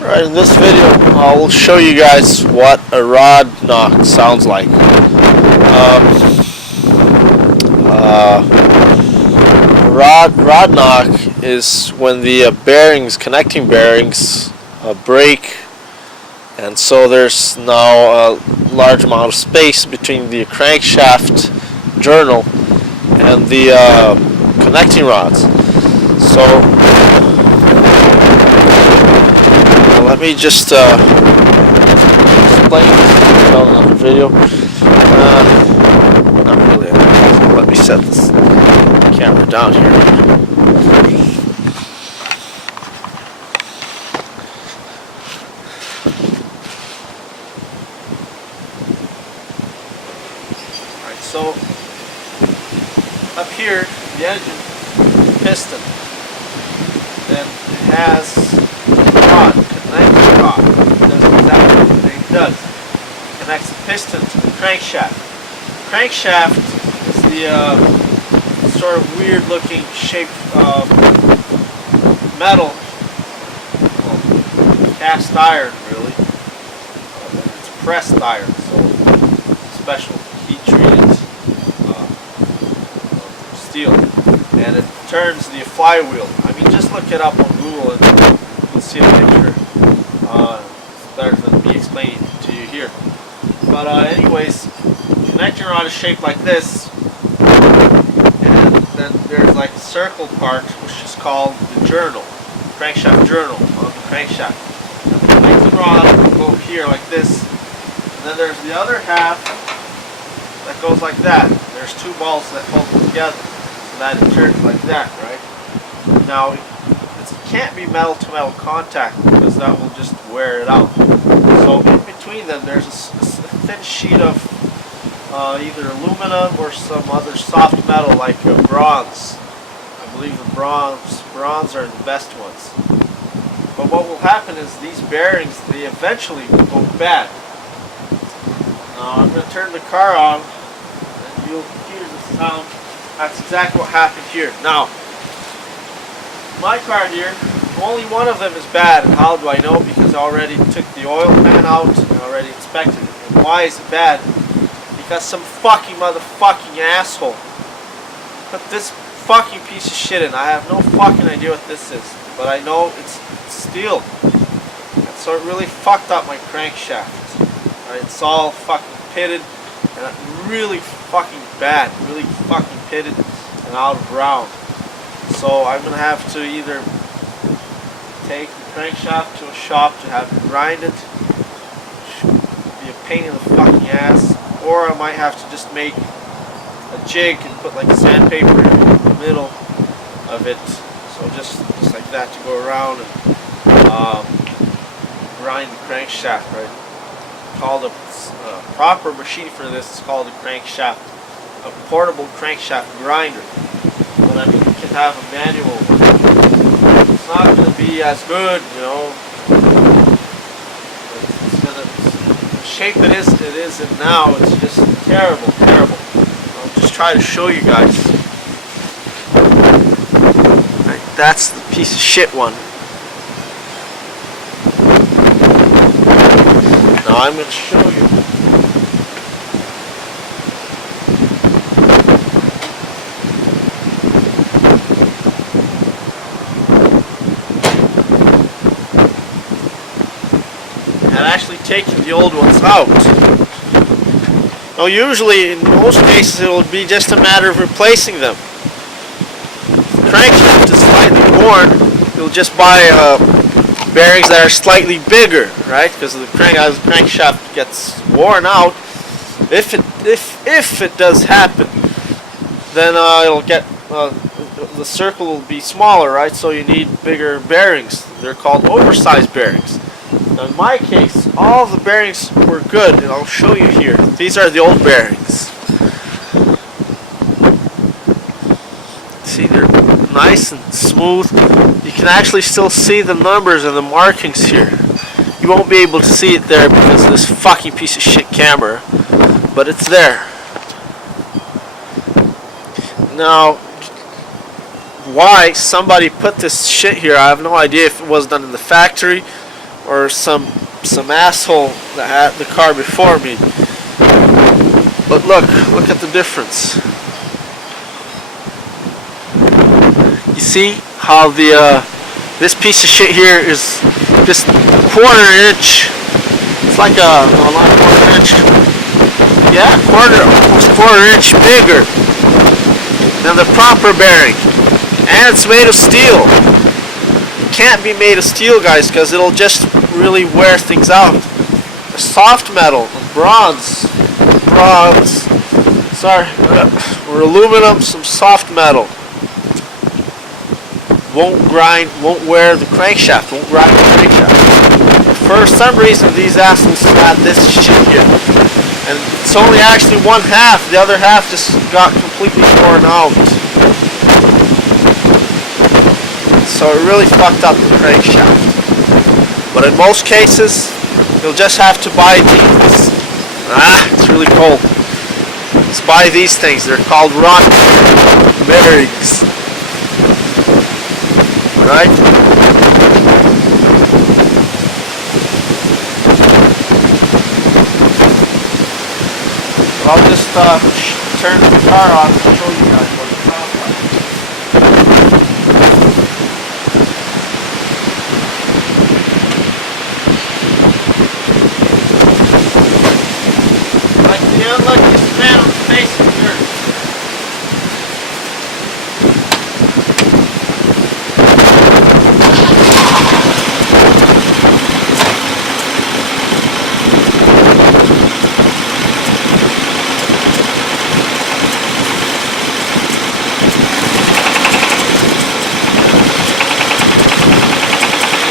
Right, in this video, I will show you guys what a rod knock sounds like. Rod knock is when the connecting bearings, break, and so there's now a large amount of space between the crankshaft journal and the connecting rods. So let me just explain this on another video. Not really. So let me set this camera down here. Alright, so up here, the engine piston, then it has a rod, connecting rod. It does exactly what it does. It connects the piston to the crankshaft. Crankshaft is the sort of weird looking shaped metal, cast iron really. It's pressed iron, so special heat treated steel, and it turns the flywheel. I mean, just look it up on Google and you'll see a picture. Better than me explaining it to you here. But anyways, the connecting rod is shaped like this, and then there's like a circle part which is called the journal, crankshaft journal on the crankshaft. And the connecting rod will go here like this, and then there's the other half that goes like that. There's two balls that hold it together, so that it turns like that, right? Now, it can't be metal to metal contact because that will just wear it out. So in between them there's a thin sheet of either aluminum or some other soft metal like bronze. I believe the bronze are the best ones. But what will happen is these bearings, they eventually will go bad. Now I'm going to turn the car on and you'll hear the sound. That's exactly what happened here. Now, my car here, only one of them is bad. And how do I know? Because I already took the oil pan out and already inspected it. And why is it bad? Because some fucking motherfucking asshole put this fucking piece of shit in. I have no fucking idea what this is, but I know it's steel. And so it really fucked up my crankshaft. It's all fucking pitted and really fucking bad. Really fucking pitted and out of round. So I'm going to have to either take the crankshaft to a shop to have it grinded, which would be a pain in the fucking ass, or I might have to just make a jig and put like sandpaper in the middle of it, so just like that to go around and grind the crankshaft, right? Called a proper machine for this is called a crankshaft, a portable crankshaft grinder. But I mean, you can have a manual one. It's not going to be as good, you know. It's going to, the shape it is in now, it's just terrible. I'll just try to show you guys. Right, that's the piece of shit one. Now I'm going to show you. And actually taking the old ones out. Now usually, in most cases, it will be just a matter of replacing them. If the crankshaft is slightly worn, you'll just buy bearings that are slightly bigger, right? Because as the crankshaft gets worn out, if it does happen, then it'll get the circle will be smaller, right? So you need bigger bearings. They're called oversized bearings. Now in my case, all the bearings were good, and I'll show you here. These are the old bearings. See, they're nice and smooth. You can actually still see the numbers and the markings here. You won't be able to see it there because of this fucking piece of shit camera, but it's there. Now, why somebody put this shit here, I have no idea if it was done in the factory or some asshole that had the car before me. But look at the difference. You see how the this piece of shit here is just a quarter-inch. It's like a not a quarter-inch. Yeah, almost quarter-inch bigger than the proper bearing, and it's made of steel. It can't be made of steel, guys, because it'll just really wear things out. A soft metal, bronze, sorry, or aluminum, some soft metal. Won't grind, won't wear the crankshaft, won't grind the crankshaft. For some reason, these assholes had this shit here, and it's only actually one half. The other half just got completely torn out. So it really fucked up the crankshaft. But in most cases, you'll just have to buy these. It's really cold. Just buy these things. They're called rod bearings. Right? I'll just turn the car on to show you guys what it sounds like. Like the unluckiest man on the face of the earth.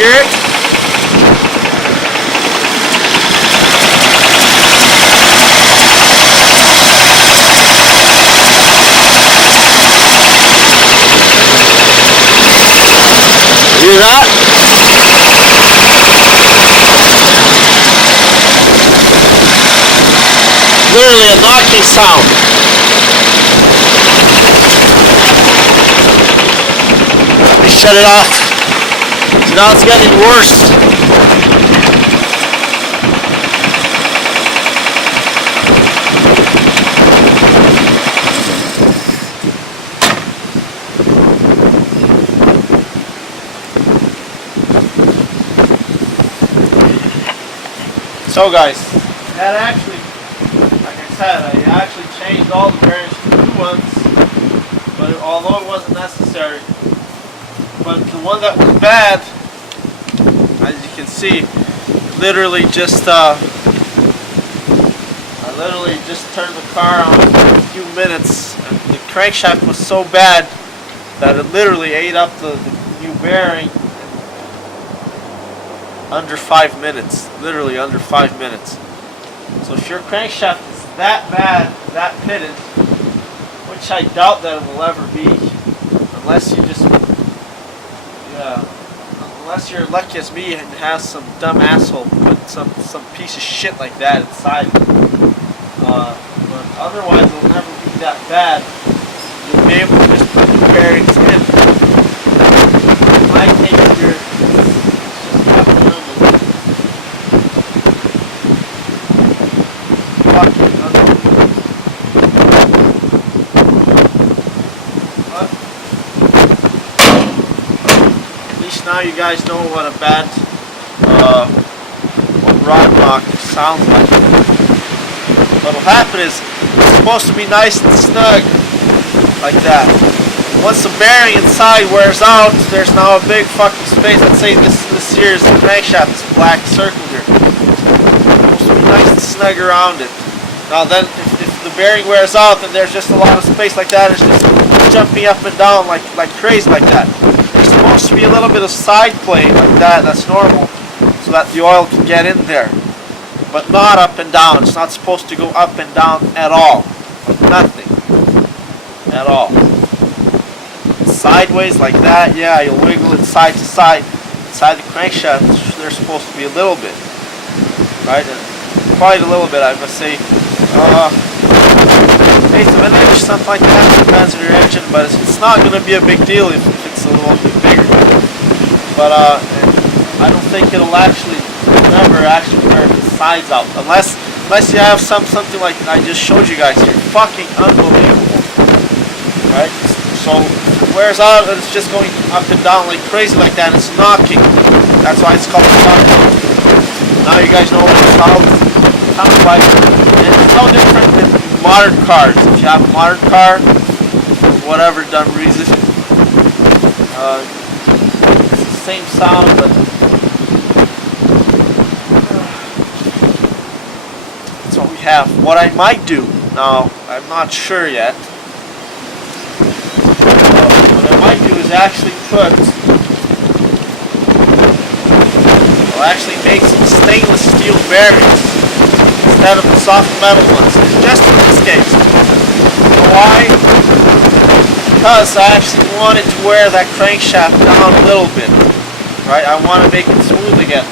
Hear it? Hear that? Literally a knocking sound. Let me shut it off. So now it's getting worse. So guys, that actually, like I said, I actually changed all the bearings to new ones, but although it wasn't necessary, but the one that was bad, as you can see, literally just I literally just turned the car on for a few minutes, and the crankshaft was so bad that it literally ate up the new bearing in under 5 minutes. Literally under 5 minutes. So if your crankshaft is that bad, that pitted, which I doubt that it will ever be, unless you just unless you're lucky as me and has some dumb asshole put some piece of shit like that inside. But otherwise it'll never be that bad. You'll be able to just put the bearings in. My take here is just have to learn to live. Fucking unbelievable. Now you guys know what a bad what rod knock sounds like. What'll happen is it's supposed to be nice and snug like that. Once the bearing inside wears out, there's now a big fucking space. Let's say this here is the crankshaft, this black circle here. It's supposed to be nice and snug around it. Now then, if the bearing wears out, then there's just a lot of space like that. It's just jumping up and down like crazy like that. Supposed to be a little bit of side play like that, that's normal, so that the oil can get in there, but not up and down. It's not supposed to go up and down at all, nothing at all. Sideways like that, yeah, you'll wiggle it side to side. Inside the crankshaft, there's supposed to be a little bit, right, and quite a little bit, I must say, eighth of an inch, something like that. Depends on your engine, but it's not going to be a big deal if it's a little bit bigger. But I don't think it'll actually never actually wear the sides out unless you have something like I just showed you guys here. Fucking unbelievable, right? So it wears out and it's just going up and down like crazy like that. It's knocking. That's why it's called a stock. Now you guys know what it's called. Sounds like, and it's no different than modern cars. If you have a modern car, for whatever dumb reason, it's the same sound, but that's what we have. What I might do now, I'm not sure yet. What I might do is actually I'll actually make some stainless steel bearings instead of the soft metal ones, just in this case. You know why? Because I actually wanted to wear that crankshaft down a little bit, right? I want to make it smooth again.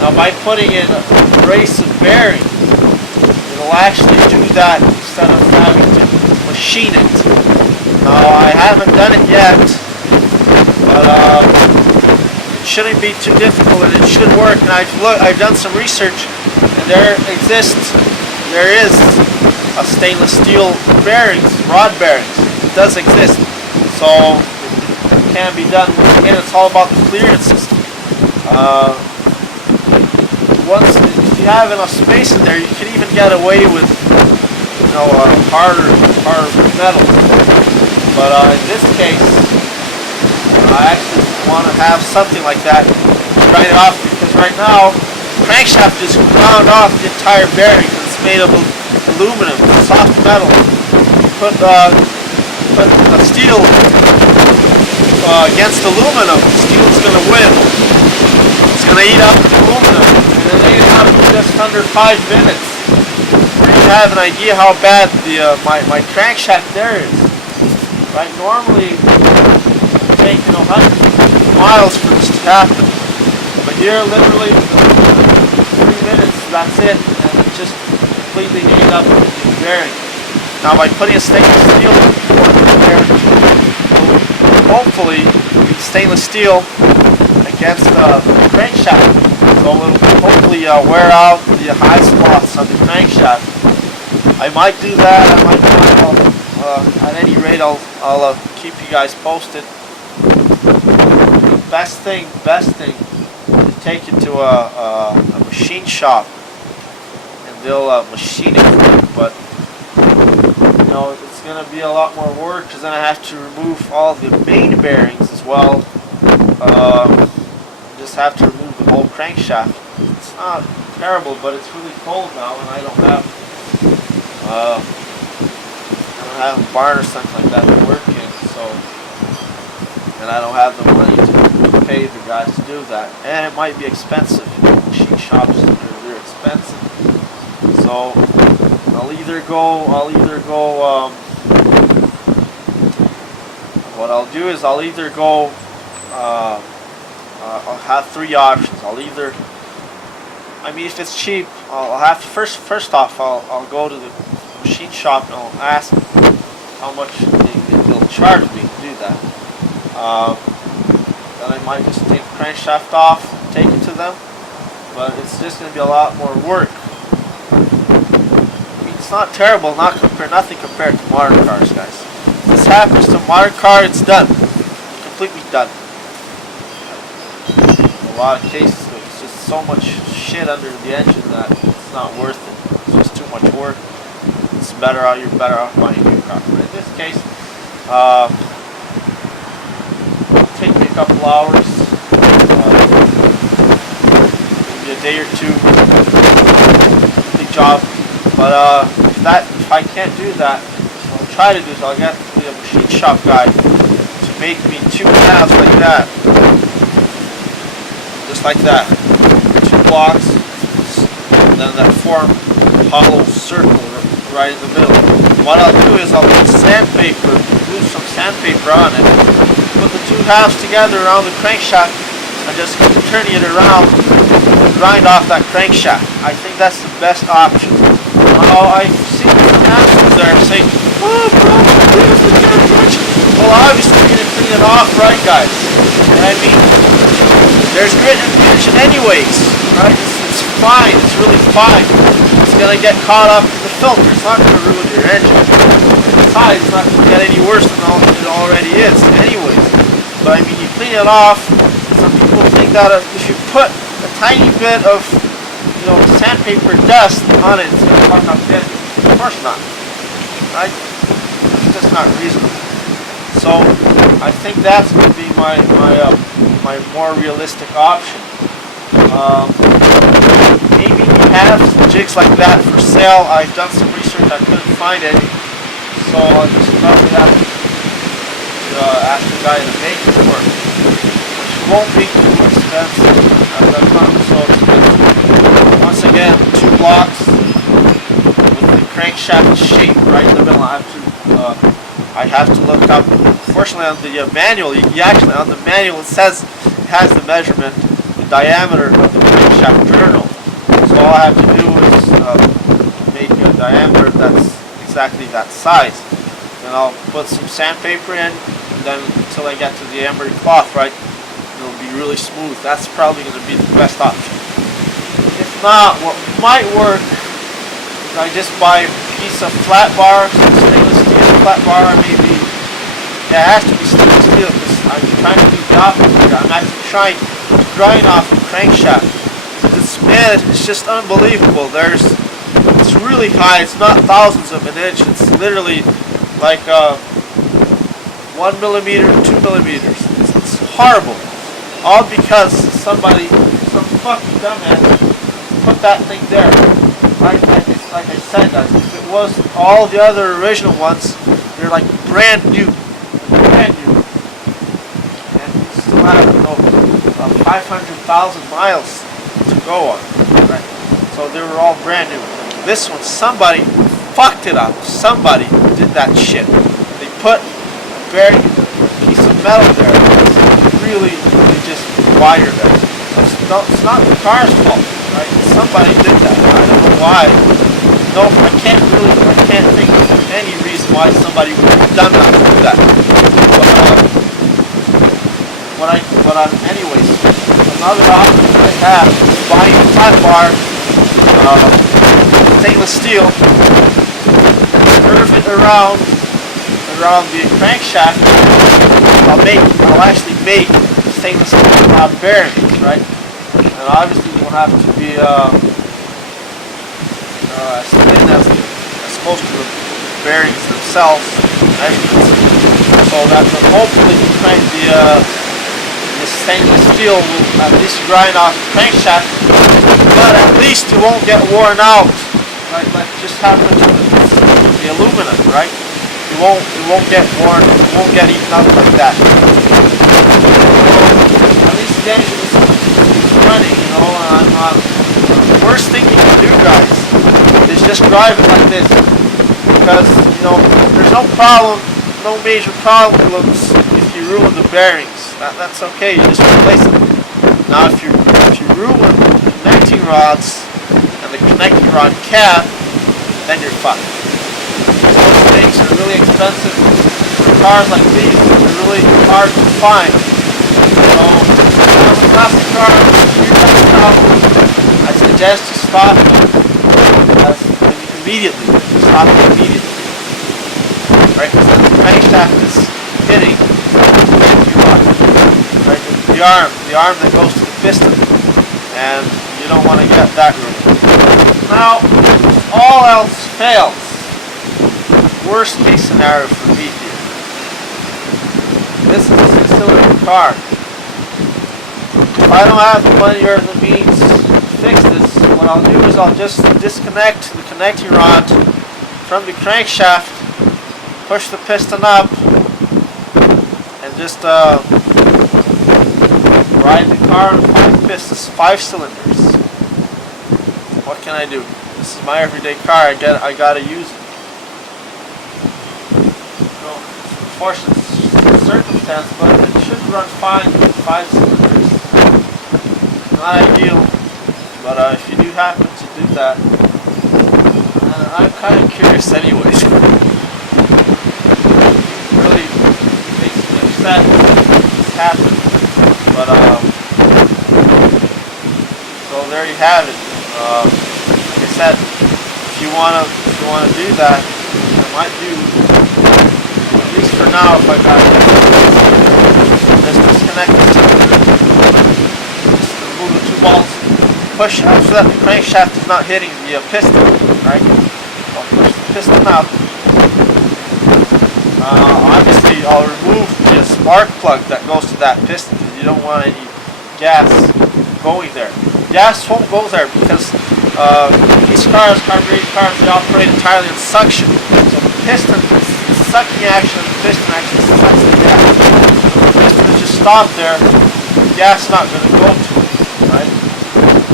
Now by putting in abrasive bearing, it'll actually do that instead of having to machine it. Now I haven't done it yet, but it shouldn't be too difficult and it should work. And I've done some research, and there is a stainless steel bearings, rod bearings. It does exist, so it can be done. Again, it's all about the clearance system. Once if you have enough space in there, you can even get away with, you know, harder metal. But in this case, I actually want to have something like that to grind it off, because right now the crankshaft is ground off the entire bearing because it's made of aluminum, soft metal. Put steel against aluminum, steel is going to win. It's going to eat up the aluminum, and it ate it up in just under 5 minutes. You have an idea how bad the my crankshaft there is. Right, normally it's taking 100 miles for this to happen, but here literally 3 minutes, that's it, and it just completely ate up the bearing. Now by putting a stainless steel there, hopefully be stainless steel against the crankshaft, so it'll hopefully wear out the high spots on the crankshaft. I might do that, I might not. At any rate, I'll keep you guys posted. Best thing, to take it to a machine shop, and they'll machine it for you. But you know, it's going to be a lot more work, because then I have to remove all the main bearings as well. Just have to remove the whole crankshaft. It's not terrible, but it's really cold now, and I don't have a barn or something like that to work in, so, and I don't have the money to pay the guys to do that, and it might be expensive. Machine shops, they're expensive, so I'll either go what I'll do is I'll either go I'll have 3 options. I mean, if it's cheap, I'll have to first off I'll go to the machine shop and I'll ask how much they'll charge me to do that. Then I might just take the crankshaft off, take it to them, but it's just going to be a lot more work. I mean, it's not terrible, nothing compared to modern cars, guys. If this happens to a modern car, it's done, completely done. In a lot of cases, it's just so much shit under the engine that it's not worth it. It's just too much work. It's better out. You're better off buying a new car. But in this case, it'll take me a couple hours, maybe a day or two. Big job. But if I can't do that, what I'll try to do is I'll get the machine shop guy to make me 2 halves like that, just like that, 2 blocks, and then that form hollow circle right in the middle. What I'll do is I'll put sandpaper, glue some sandpaper on it, put the 2 halves together around the crankshaft, and just keep turning it around and grind off that crankshaft. I think that's the best option. I've seen some assholes there saying, "Oh, bro, give us the damn touch." Well, obviously you're going to clean it off, right, guys? I mean, there's grit and finish anyways, right? It's fine. It's really fine. It's gonna get caught up in the filter. It's not gonna ruin your engine. Besides, it's not gonna get any worse than it already is. Anyways, but I mean, you clean it off. Some people think that if you put a tiny bit of, sandpaper dust on it, it's gonna fuck up the engine. Of course not. Right? It's just not reasonable. So I think that's going to be my more realistic option. Maybe you have some jigs like that for sale. I've done some research. I couldn't find any, so I'll just probably have to ask the guy to make it for me, which won't be too expensive. That's not so expensive. Once again, 2 blocks with the crankshaft shape right in the middle. I have to look up. Fortunately, on the manual, actually on the manual it says it has the measurement, the diameter of the crankshaft journal. So all I have to do is make a diameter that's exactly that size. Then I'll put some sandpaper in, and then until I get to the emery cloth, right, it'll be really smooth. That's probably going to be the best option. If not, what might work is I just buy a piece of flat bar, some stainless steel flat bar, maybe. Yeah, it has to be stainless steel because I'm trying to do the opposite here. I'm actually trying to grind off the crankshaft. It's just unbelievable. It's really high. It's not thousands of an inch. It's literally like 1 millimeter, 2 millimeters. It's horrible. All because some fucking dumbass put that thing there. Like I said, guys, if it was all the other original ones, they're like brand new. And you still have 500,000 miles to go on, right? So they were all brand new. This one, somebody fucked it up. Somebody did that shit. They put a piece of metal there. It's really just wire there. So it's not the car's fault, right? Somebody did that. I don't know why. No, I can't think of any reason why somebody would have done that to do that. Anyways, another option I have is buying a flat bar, stainless steel, curve it around the crankshaft. I'll actually make stainless steel bearings, right? And obviously they will have to be as thin as close to the bearings themselves, so that hopefully the stainless steel will at least grind off the crankshaft, but at least it won't get worn out, right? Like just happened to the aluminum, right? It won't get worn, it won't get eaten up like that. At least the engine is running, and the worst thing you can do, guys, is just drive it like this, because there's no major problems if you ruin the bearings. That's okay, you just replace them. Now if you ruin the connecting rods and the connecting rod cap, then you're fucked. Those things are really expensive. For cars like these, they're really hard to find. So if you have a classic car, I suggest you stop immediately. Stop it immediately. Right, because the crankshaft is hitting the rod. Right, the arm that goes to the piston, and you don't want to get that ruined. Now, if all else fails, worst case scenario for me here. This is a 6-cylinder car. If I don't have the money or the means to fix this, what I'll do is I'll just disconnect the connecting rod from the crankshaft, push the piston up, and just ride the car on 5 pistons, 5 cylinders. What can I do? This is my everyday car. I gotta use it. Unfortunate circumstance, but it should run fine with 5 cylinders. Not ideal, but if you do happen to do that, I'm kind of curious anyways. Really makes me upset that this happened, but so there you have it. Like I said, if you wanna do that, I might do, at least for now. If I got that, just disconnect the just remove the 2 bolts, push out so that the crankshaft is not hitting the piston. Right? I'll push the piston out. Obviously, I'll remove the spark plug that goes to that piston because you don't want any gas going there. Gas won't go there because these cars, carbureted cars, they operate entirely on suction. So the piston, the sucking action of the piston actually sucks the gas. So the piston is just stopped there, the gas is not going to go to it, right?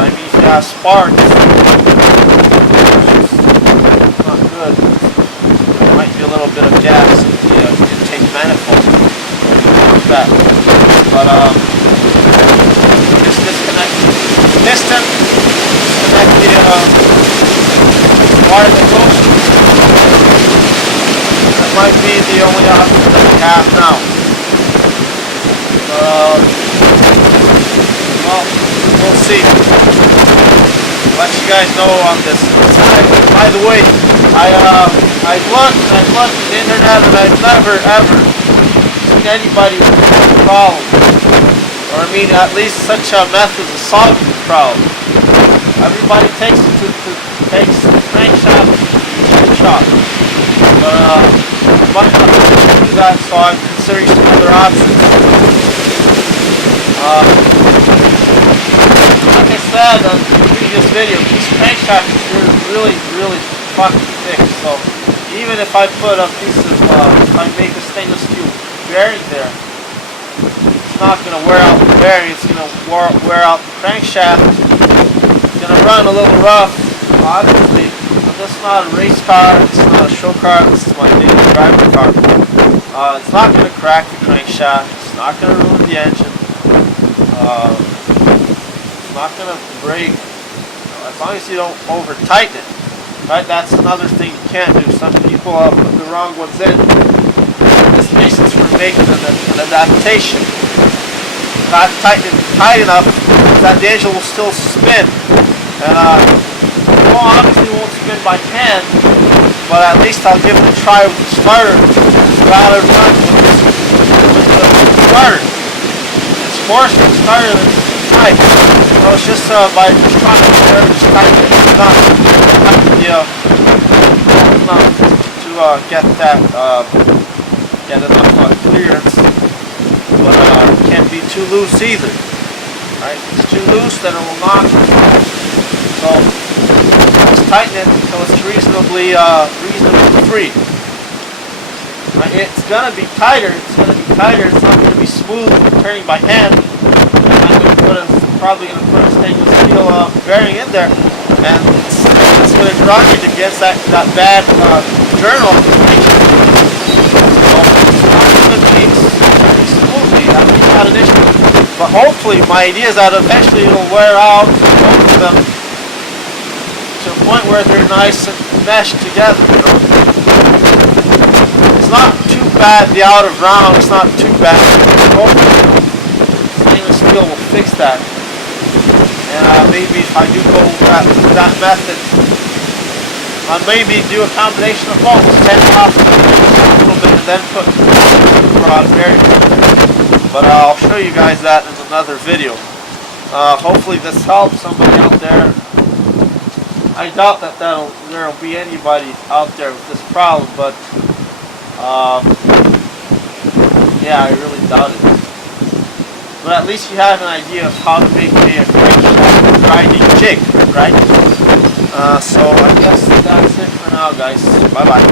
I mean, if you have sparks, it's not good. There might be a little bit of gas in the intake manifold, like that. But just disconnect the piston, disconnect the wire that goes to it. That might be the only option that we have now. Well, we'll see. I'll let you guys know on this. By the way, I've looked on the internet and I've never ever seen anybody with this problem. Or I mean, at least such a method of solving the problem. Everybody takes it to takes the crankshaft to the shop. But I'm not going to do that, so I'm considering some other options. Like I said in the previous video, this crankshaft is really fucking thick. So even if I put a piece of, if I make a stainless steel bearing there, it's not going to wear out the bearing, it's going to wear out the crankshaft. It's going to run a little rough, obviously, but this is not a race car, it's not a show car, this is my daily driver car. It's not going to crack the crankshaft, it's not going to ruin the engine, it's not going to break, as long as you don't over tighten it. Right, that's another thing you can't do. Some people put the wrong ones in. This basis for making an adaptation. Not tight enough that the engine will still spin. And well, obviously it won't spin by hand, but at least I'll give it a try with the starter. Rather run with the starter. It's forced to the starter than it's tight. So it's just by trying to just tighten it. Not to get that get enough clearance, but it can't be too loose either. Right? If it's too loose, then it will knock it. So just tighten it until it's reasonably free. Right? It's gonna be tighter. It's gonna be tighter. It's not gonna be smooth turning by hand. I'm probably gonna put a stainless steel bearing in there. And it's going to grind against that bad journal. So it's not going to be very smoothly. That's not an issue. But hopefully, my idea is that eventually it'll wear out both of them to a point where they're nice and meshed together. You know? It's not too bad. The outer round is not too bad. Hopefully, stainless steel will fix that. And maybe if I do go that method, I'll maybe do a combination of both. Take off a little bit and then put rod bearing. But I'll show you guys that in another video. Hopefully this helps somebody out there. I doubt that there'll be anybody out there with this problem, but yeah, I really doubt it. But at least you have an idea of how to make a crankshaft grinding jig, right? So I guess that's it for now, guys. Bye-bye.